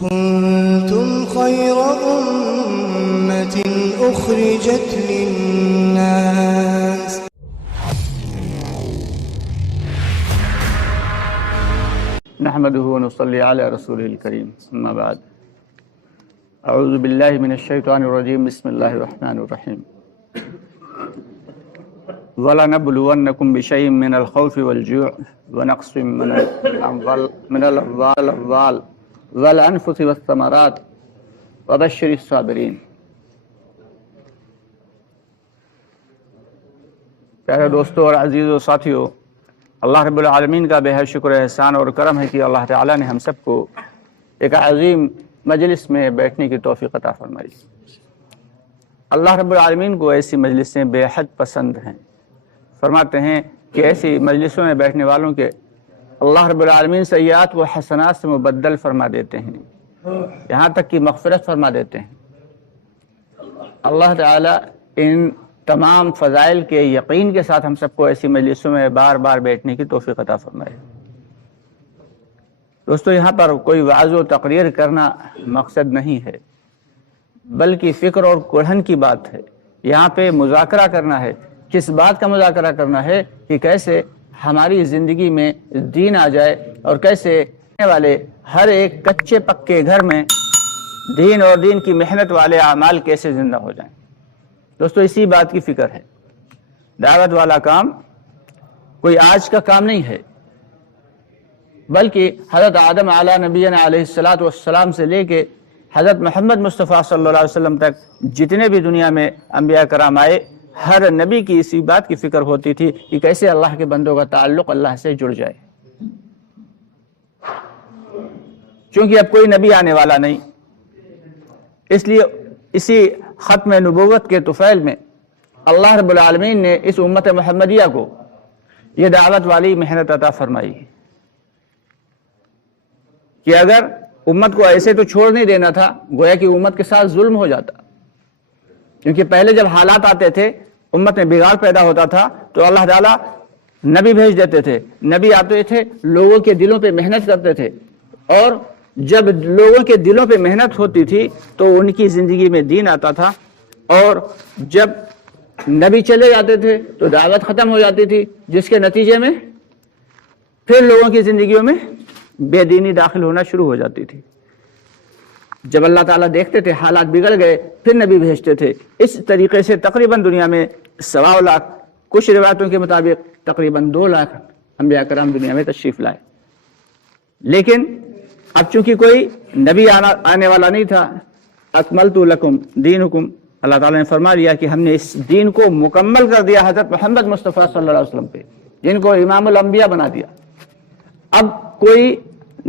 كنتم خير أمة أخرجت للناس نحمده ونصلي على رسوله الكريم اما بعد اعوذ بالله من الشيطان الرجيم بسم الله الرحمن الرحيم وَلَنَبْلُوَنَّكُمْ بِشَيْءٍ مِّنَ الْخَوْفِ وَالْجُوعِ وَنَقْصٍ مِّنَ الْأَمْوَالِ وَالْأَنفُسِ وَالثَّمَرَاتِ وَبَشِّرِ الصَّابِرِينَ۔ پیارے دوستو اور عزیز و ساتھیو، اللہ رب العالمین کا بے حد شکر احسان اور کرم ہے کہ اللہ تعالیٰ نے ہم سب کو ایک عظیم مجلس میں بیٹھنے کی توفیق عطا فرمائی۔ اللہ رب العالمین کو ایسی مجلسیں بے حد پسند ہیں۔ فرماتے ہیں کہ ایسی مجلسوں میں بیٹھنے والوں کے اللہ رب العالمین سیئات و حسنات سے مبدل فرما دیتے ہیں، یہاں تک کہ مغفرت فرما دیتے ہیں۔ اللہ تعالیٰ ان تمام فضائل کے یقین کے ساتھ ہم سب کو ایسی مجلسوں میں بار بار بیٹھنے کی توفیق عطا فرمائے۔ دوستو، یہاں پر کوئی وعظ و تقریر کرنا مقصد نہیں ہے، بلکہ فکر اور کڑھن کی بات ہے۔ یہاں پہ مذاکرہ کرنا ہے۔ کس بات کا مذاکرہ کرنا ہے؟ کہ کیسے ہماری زندگی میں دین آ جائے اور کیسے رہنے والے ہر ایک کچے پکے گھر میں دین اور دین کی محنت والے اعمال کیسے زندہ ہو جائیں۔ دوستو، اسی بات کی فکر ہے۔ دعوت والا کام کوئی آج کا کام نہیں ہے، بلکہ حضرت آدم علیہ نبینا علیہ السلام سے لے کے حضرت محمد مصطفیٰ صلی اللہ علیہ وسلم تک جتنے بھی دنیا میں انبیاء کرام آئے، ہر نبی کی اسی بات کی فکر ہوتی تھی کہ کیسے اللہ کے بندوں کا تعلق اللہ سے جڑ جائے۔ چونکہ اب کوئی نبی آنے والا نہیں، اس لیے اسی ختم نبوت کے طفیل میں اللہ رب العالمین نے اس امت محمدیہ کو یہ دعوت والی محنت عطا فرمائی کہ اگر امت کو ایسے تو چھوڑ نہیں دینا تھا، گویا کہ امت کے ساتھ ظلم ہو جاتا۔ کیونکہ پہلے جب حالات آتے تھے، امت میں بگاڑ پیدا ہوتا تھا، تو اللہ تعالیٰ نبی بھیج دیتے تھے۔ نبی آتے تھے، لوگوں کے دلوں پہ محنت کرتے تھے، اور جب لوگوں کے دلوں پہ محنت ہوتی تھی تو ان کی زندگی میں دین آتا تھا، اور جب نبی چلے جاتے تھے تو دعوت ختم ہو جاتی تھی، جس کے نتیجے میں پھر لوگوں کی زندگیوں میں بے دینی داخل ہونا شروع ہو جاتی تھی۔ جب اللہ تعالیٰ دیکھتے تھے حالات بگڑ گئے، پھر نبی بھیجتے تھے۔ اس طریقے سے تقریباً دنیا میں 1.25 لاکھ، کچھ روایتوں کے مطابق تقریباً 2 لاکھ انبیاء کرام دنیا میں تشریف لائے۔ لیکن اب چونکہ کوئی نبی آنے والا نہیں تھا، اکملت لکم دینکم، اللہ تعالیٰ نے فرما دیا کہ ہم نے اس دین کو مکمل کر دیا حضرت محمد مصطفیٰ صلی اللہ علیہ وسلم پہ، جن کو امام الانبیاء بنا دیا۔ اب کوئی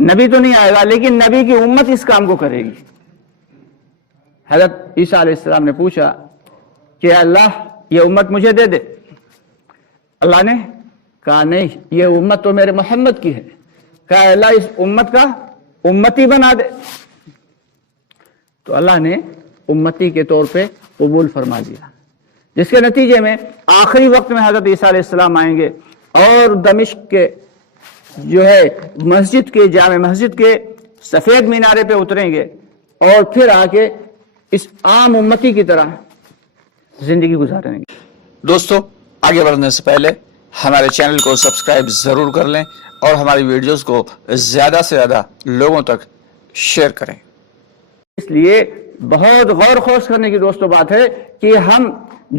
نبی تو نہیں آئے گا، لیکن نبی کی امت اس کام کو کرے گی۔ حضرت عیسیٰ علیہ السلام نے پوچھا کہ اللہ یہ امت مجھے دے دے۔ اللہ نے کہا نہیں، یہ امت تو میرے محمد کی ہے۔ کہا اللہ اس امت کا امتی بنا دے۔ تو اللہ نے امتی کے طور پہ قبول فرما دیا، جس کے نتیجے میں آخری وقت میں حضرت عیسیٰ علیہ السلام آئیں گے اور دمشق کے جو ہے مسجد کے جامع مسجد کے سفید مینارے پہ اتریں گے، اور پھر آ کے اس عام امتی کی طرح زندگی گزاریں گے۔ دوستو، آگے بڑھنے سے پہلے ہمارے چینل کو سبسکرائب ضرور کر لیں اور ہماری ویڈیوز کو زیادہ سے زیادہ لوگوں تک شیئر کریں۔ اس لیے بہت غور خوض کرنے کی دوستو بات ہے کہ ہم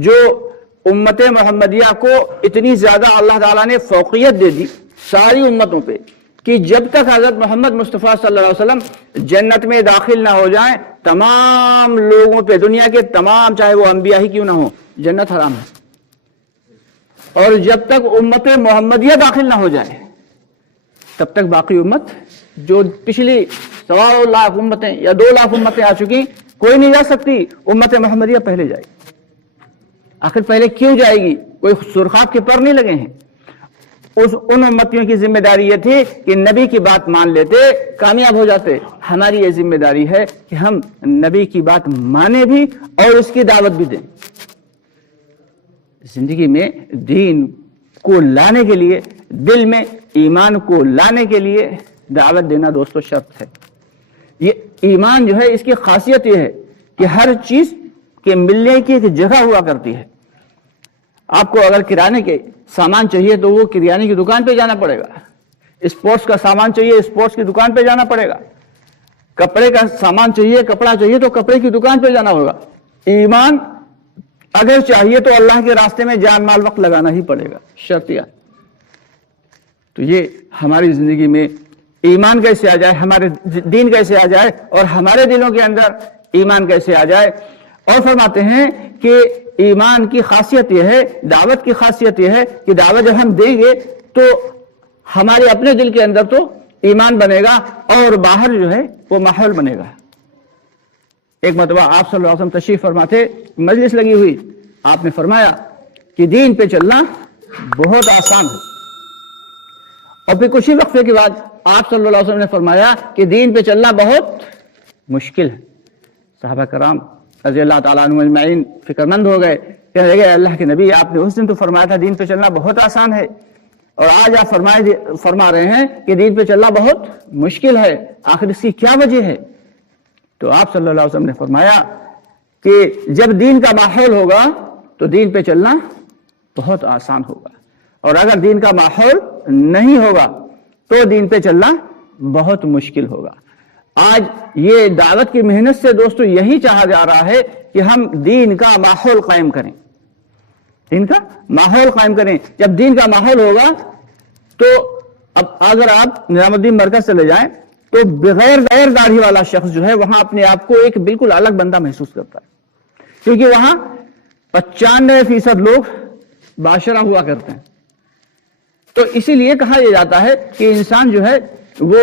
جو امت محمدیہ کو اتنی زیادہ اللہ تعالیٰ نے فوقیت دے دی ساری امتوں پہ، کہ جب تک حضرت محمد مصطفیٰ صلی اللہ علیہ وسلم جنت میں داخل نہ ہو جائیں، تمام لوگوں پہ، دنیا کے تمام، چاہے وہ انبیاء ہی کیوں نہ ہوں، جنت حرام ہے۔ اور جب تک امت محمدیہ داخل نہ ہو جائے، تب تک باقی امت جو پچھلی 1.25 لاکھ امتیں یا 2 لاکھ امتیں آ چکی، کوئی نہیں جا سکتی۔ امت محمدیہ پہلے جائے گی۔ آخر پہلے کیوں جائے گی؟ کوئی سرخاب کے پر نہیں لگے ہیں۔ ان امتیوں کی ذمہ داری یہ تھی کہ نبی کی بات مان لیتے، کامیاب ہو جاتے۔ ہماری یہ ذمہ داری ہے کہ ہم نبی کی بات مانیں بھی اور اس کی دعوت بھی دیں۔ زندگی میں دین کو لانے کے لیے، دل میں ایمان کو لانے کے لیے دعوت دینا دوستو شرط ہے۔ یہ ایمان جو ہے اس کی خاصیت یہ ہے کہ ہر چیز کے ملنے کی ایک جگہ ہوا کرتی ہے. آپ کو اگر کرانے کے سامان چاہیے تو وہ کریانے کی دکان پہ جانا پڑے گا. اسپورٹس کا سامان چاہیے اسپورٹس کی دکان پہ جانا پڑے گا. کپڑے کا سامان چاہیے کپڑا چاہیے تو کپڑے کی دکان پہ جانا ہوگا. ایمان اگر چاہیے تو اللہ کے راستے میں جان مال وقت لگانا ہی پڑے گا. شرطیہ تو یہ ہماری زندگی میں ایمان کیسے آ جائے, ہمارے دین کیسے آ جائے اور ہمارے دلوں کے اندر ایمان کیسے آ جائے. اور فرماتے ہیں کہ ایمان کی خاصیت یہ ہے, دعوت کی خاصیت یہ ہے کہ دعوت جب ہم دیں گے تو ہمارے اپنے دل کے اندر تو ایمان بنے گا اور باہر جو ہے وہ ماحول بنے گا. ایک مرتبہ آپ صلی اللہ علیہ وسلم تشریف فرما تھے, مجلس لگی ہوئی, آپ نے فرمایا کہ دین پہ چلنا بہت آسان ہے. اور پھر کچھ ہی وقفے کے بعد آپ صلی اللہ علیہ وسلم نے فرمایا کہ دین پہ چلنا بہت مشکل ہے. صحابہ کرام رضی اللہ تعالیٰ عنہ اجمعین فکر مند ہو گئے, کہنے لگے اللہ کے نبی آپ نے اس دن تو فرمایا تھا دین پہ چلنا بہت آسان ہے, اور آج آپ فرما رہے ہیں کہ دین پہ چلنا بہت مشکل ہے, آخر اس کی کیا وجہ ہے؟ تو آپ صلی اللہ علیہ وسلم نے فرمایا کہ جب دین کا ماحول ہوگا تو دین پہ چلنا بہت آسان ہوگا, اور اگر دین کا ماحول نہیں ہوگا تو دین پہ چلنا بہت مشکل ہوگا. آج یہ دعوت کی محنت سے دوستو یہی چاہا جا رہا ہے کہ ہم دین کا ماحول قائم کریں, دین کا ماحول قائم کریں. جب دین کا ماحول ہوگا تو اب اگر آپ نظام الدین مرکز چلے جائیں تو بغیر داڑھی والا شخص جو ہے وہاں اپنے آپ کو ایک بالکل الگ بندہ محسوس کرتا ہے, کیونکہ وہاں 95% لوگ باشرہ ہوا کرتے ہیں. تو اسی لیے کہا یہ جاتا ہے کہ انسان جو ہے وہ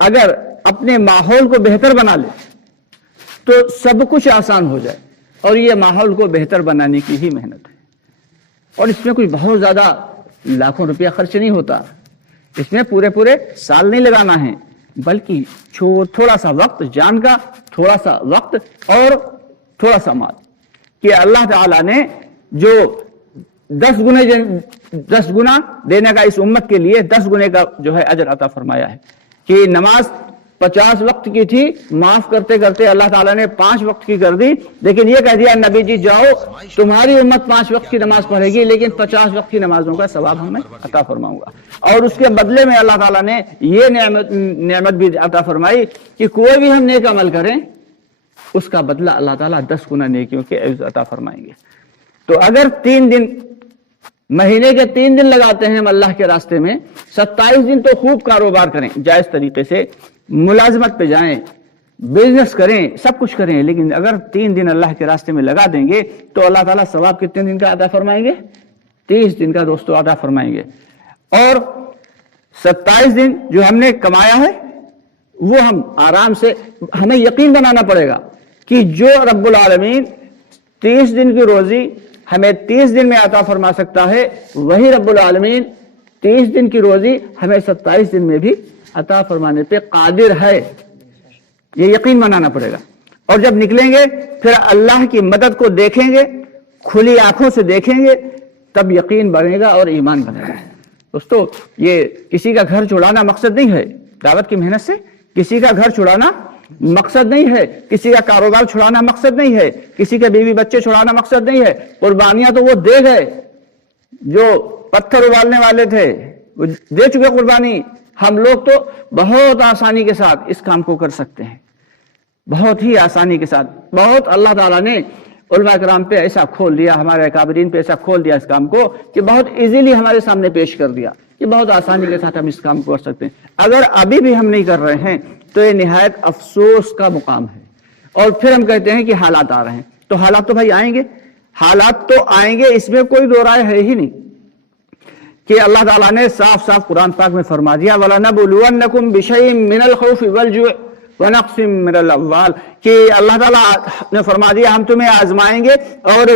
اگر اپنے ماحول کو بہتر بنا لے تو سب کچھ آسان ہو جائے, اور یہ ماحول کو بہتر بنانے کی ہی محنت ہے. اور اس میں کوئی بہت زیادہ لاکھوں روپیہ خرچ نہیں ہوتا, اس میں پورے سال نہیں لگانا ہے, بلکہ تھوڑا سا وقت, جان کا تھوڑا سا وقت اور تھوڑا سا مال, کہ اللہ تعالیٰ نے جو 10 گنا دینے کا اس امت کے لیے 10 گنے کا جو ہے اجر عطا فرمایا ہے. کہ نماز 50 وقت کی تھی, معاف کرتے کرتے اللہ تعالیٰ نے 5 وقت کی کر دی, لیکن یہ کہہ دیا نبی جی جاؤ تمہاری امت 5 وقت کی نماز پڑھے گی لیکن 50 وقت کی نمازوں کا ثواب ہمیں عطا فرماؤں گا. اور اس کے بدلے میں اللہ تعالیٰ نے یہ نعمت بھی عطا فرمائی کہ کوئی بھی ہم نیک عمل کریں اس کا بدلہ اللہ تعالیٰ 10 گنا نیکیوں کے عوض عطا فرمائیں گے. تو اگر 3 دن مہینے کے 3 دن لگاتے ہیں ہم اللہ کے راستے میں, 27 دن تو خوب کاروبار کریں, جائز طریقے سے ملازمت پہ جائیں, بزنس کریں, سب کچھ کریں, لیکن اگر 3 دن اللہ کے راستے میں لگا دیں گے تو اللہ تعالیٰ ثواب کتنے دن کا عطا فرمائیں گے؟ 30 دن کا دوستو عطا فرمائیں گے. اور 27 دن جو ہم نے کمایا ہے وہ ہم آرام سے, ہمیں یقین بنانا پڑے گا کہ جو رب العالمین 30 دن کی روزی ہمیں 30 دن میں عطا فرما سکتا ہے, وہی رب العالمین 30 دن کی روزی ہمیں 27 دن میں بھی عطا فرمانے پہ قادر ہے. یہ یقین بنانا پڑے گا. اور جب نکلیں گے پھر اللہ کی مدد کو دیکھیں گے, کھلی آنکھوں سے دیکھیں گے, تب یقین بنے گا اور ایمان بنے گا. دوستو یہ کسی کا گھر چھڑانا مقصد نہیں ہے, دعوت کی محنت سے کسی کا گھر چھڑانا مقصد نہیں ہے, کسی کا کاروبار چھڑانا مقصد نہیں ہے, کسی کے بیوی بچے چھڑانا مقصد نہیں ہے. قربانیاں تو وہ دے گئے, جو پتھر ابالنے والے تھے وہ دے چکے قربانی. ہم لوگ تو بہت آسانی کے ساتھ اس کام کو کر سکتے ہیں, بہت ہی آسانی کے ساتھ. بہت اللہ تعالیٰ نے علماء کرام پہ ایسا کھول دیا, ہمارے اکابرین پہ ایسا کھول دیا اس کام کو کہ بہت ایزیلی ہمارے سامنے پیش کر دیا کہ بہت آسانی کے ساتھ ہم اس کام کو کر سکتے ہیں. اگر ابھی بھی ہم نہیں کر رہے ہیں تو یہ نہایت افسوس کا مقام ہے. اور پھر ہم کہتے ہیں کہ حالات آ رہے ہیں, تو حالات تو بھائی آئیں گے, حالات تو آئیں گے, اس میں کوئی دو رائے ہے ہی نہیں. کہ اللہ تعالیٰ نے صاف صاف قرآن پاک میں فرما دیا وَلَنَبْلُوَنَّكُمْ بِشَيْءٍ مِّنَ الْخَوْفِ وَالْجُوعِ وَنَقْصٍ مِّنَ الْأَمْوَالِ, کہ اللہ تعالیٰ نے فرما دیا ہم تمہیں آزمائیں گے اور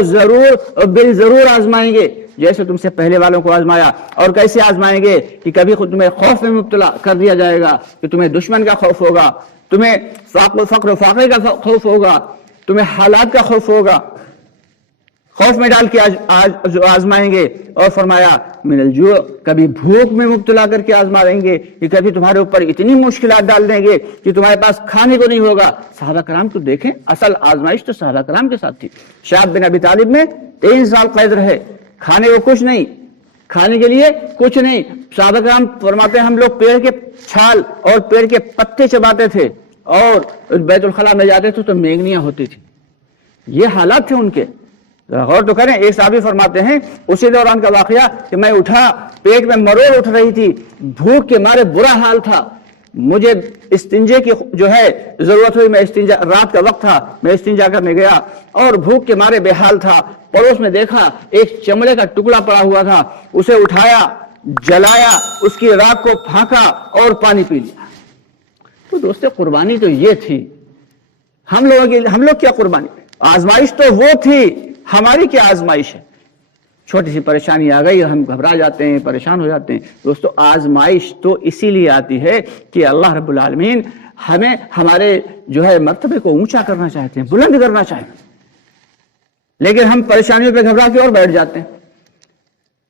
بالضرور آزمائیں گے, جیسے تم سے پہلے والوں کو آزمایا. اور کیسے آزمائیں گے کہ کبھی خود تمہیں خوف میں مبتلا کر دیا جائے گا, کہ تمہیں دشمن کا خوف ہوگا, تمہیں فقر و فاقے کا خوف ہوگا, تمہیں حالات کا خوف ہوگا, خوف میں ڈال کے آزمائیں گے، اور فرمایا من الجوع، کبھی بھوک میں مبتلا کر کے آزمائیں گے، کہ کبھی تمہارے اوپر اتنی مشکلات ڈال دیں گے کہ تمہارے پاس کھانے کو نہیں ہوگا۔ صحابہ کرام کو دیکھیں، اصل آزمائش تو صحابہ کرام کے ساتھ تھی۔ شعب بن ابی طالب میں 3 سال قید رہے، کھانے کو کچھ نہیں، کھانے کے لیے کچھ نہیں۔ صحابہ کرام فرماتے ہیں ہم لوگ پیڑ کے چھال اور پیڑ کے پتے چباتے تھے، اور بیت الخلاء میں جاتے تھے تو مینگنیاں ہوتی تھی۔ یہ حالات تھے ان کے، غور تو کریں۔ ایک صحابی فرماتے ہیں اسی دوران کا واقعہ کہ میں اٹھا، پیٹ میں مروڑ اٹھ رہی تھی، بھوک کے مارے برا حال تھا، مجھے استنجے کی جو ہے ضرورت ہوئی، میں استنجا، رات کا وقت تھا، میں استنجا کرنے گیا اور بھوک کے مارے بے حال تھا۔ پڑوس میں دیکھا ایک چمڑے کا ٹکڑا پڑا ہوا تھا، اسے اٹھایا، جلایا، اس کی راکھ کو پھانکا اور پانی پی لیا۔ تو دوستو قربانی تو یہ تھی، ہم لوگ کیا قربانی؟ آزمائش تو وہ تھی، ہماری کیا آزمائش ہے؟ چھوٹی سی پریشانی آ گئی، ہم گھبرا جاتے ہیں، پریشان ہو جاتے ہیں۔ دوستو آزمائش تو اسی لیے آتی ہے کہ اللہ رب العالمین ہمیں ہمارے جو ہے مرتبے کو اونچا کرنا چاہتے ہیں، بلند کرنا چاہتے ہیں، لیکن ہم پریشانیوں پہ گھبرا کے اور بیٹھ جاتے ہیں۔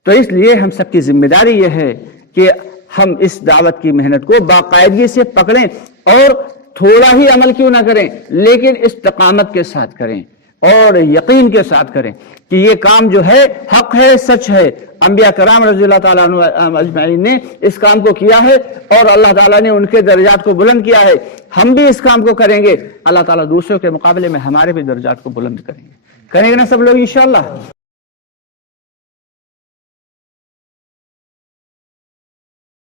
تو اس لیے ہم سب کی ذمہ داری یہ ہے کہ ہم اس دعوت کی محنت کو باقاعدگی سے پکڑیں، اور تھوڑا ہی عمل کیوں نہ کریں لیکن استقامت کے ساتھ کریں اور یقین کے ساتھ کریں کہ یہ کام جو ہے حق ہے، سچ ہے۔ انبیاء کرام رضی اللہ تعالیٰ عنہ اجمعین نے اس کام کو کیا ہے، اور اللہ تعالیٰ نے ان کے درجات کو بلند کیا ہے۔ ہم بھی اس کام کو کریں گے، اللہ تعالیٰ دوسروں کے مقابلے میں ہمارے بھی درجات کو بلند کریں گے نا سب لوگ انشاءاللہ۔